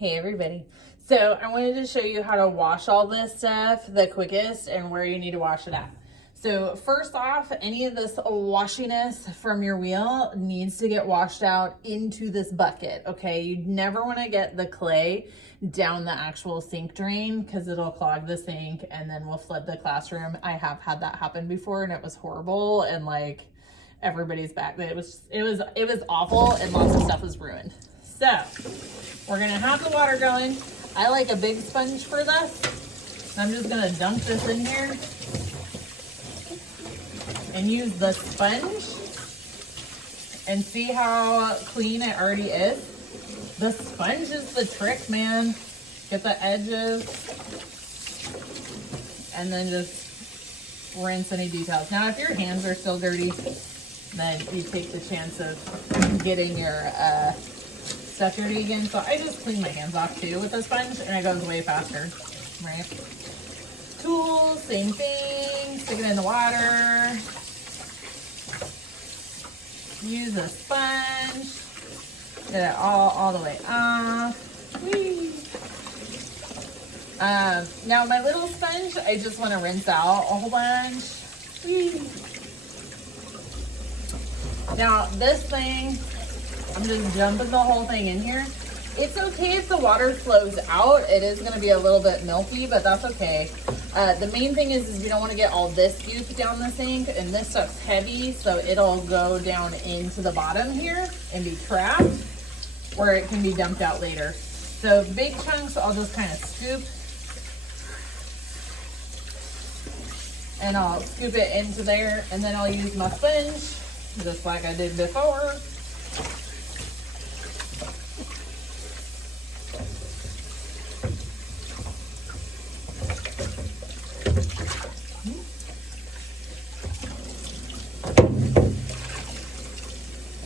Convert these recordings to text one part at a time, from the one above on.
Hey everybody. So I wanted to show you how to wash all this stuff the quickest and where you need to wash it at. So first off, any of this washiness from your wheel needs to get washed out into this bucket, okay? You never want to get the clay down the actual sink drain because it'll clog the sink and then we'll flood the classroom. I have had that happen before and it was horrible, and like everybody's back. It was awful and lots of stuff was ruined. So we're gonna have the water going. I like a big sponge for this. I'm just gonna dunk this in here and use the sponge and see how clean it already is. The sponge is the trick, man. Get the edges and then just rinse any details. Now, if your hands are still dirty, then you take the chance of getting your stuff dirty again. So I just clean my hands off too with a sponge and it goes way faster, right? Tools, same thing. Stick it in the water. Use a sponge. Get it all the way off. Whee! Now my little sponge, I just want to rinse out a whole bunch. Whee! Now this thing, I'm just dumping the whole thing in here. It's okay if the water flows out. It is going to be a little bit milky, but that's okay. The main thing is you don't want to get all this goop down the sink, and this stuff's heavy, so it'll go down into the bottom here and be trapped where it can be dumped out later. So big chunks, I'll just kind of scoop and I'll scoop it into there, and then I'll use my sponge just like I did before.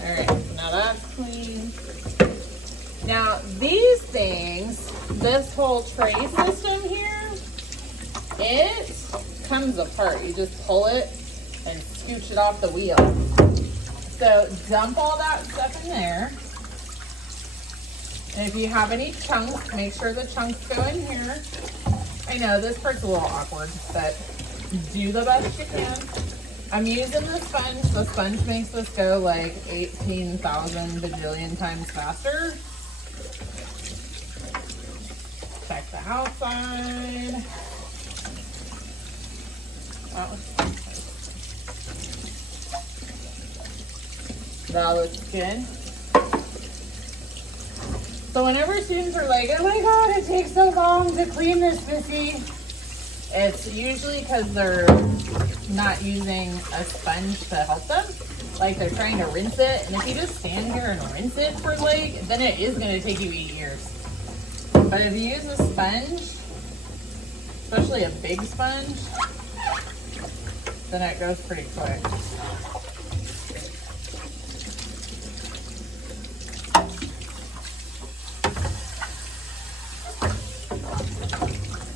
Alright, so now that's clean. Now these things, this whole tray system here, it comes apart. You just pull it and scooch it off the wheel. So dump all that stuff in there. And if you have any chunks, make sure the chunks go in here. I know this part's a little awkward, but do the best you can. I'm using the sponge. The sponge makes this go like 18,000 bajillion times faster. Check the outside. That looks good. So whenever students are like, oh my God, it takes so long to clean this, Missy, it's usually because they're not using a sponge to help them. Like they're trying to rinse it. And if you just stand here and rinse it for like, then it is going to take you 8 years. But if you use a sponge, especially a big sponge, then it goes pretty quick.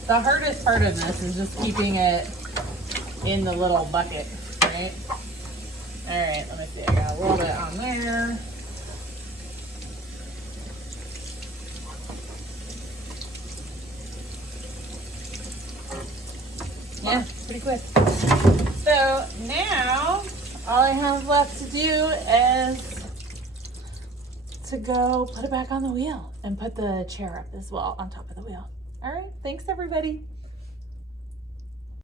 The hardest part of this is just keeping it in the little bucket, right? All right, let me see. I got a little bit on there. Yeah, pretty quick. So now all I have left to do is to go put it back on the wheel and put the chair up as well on top of the wheel. All right, thanks everybody.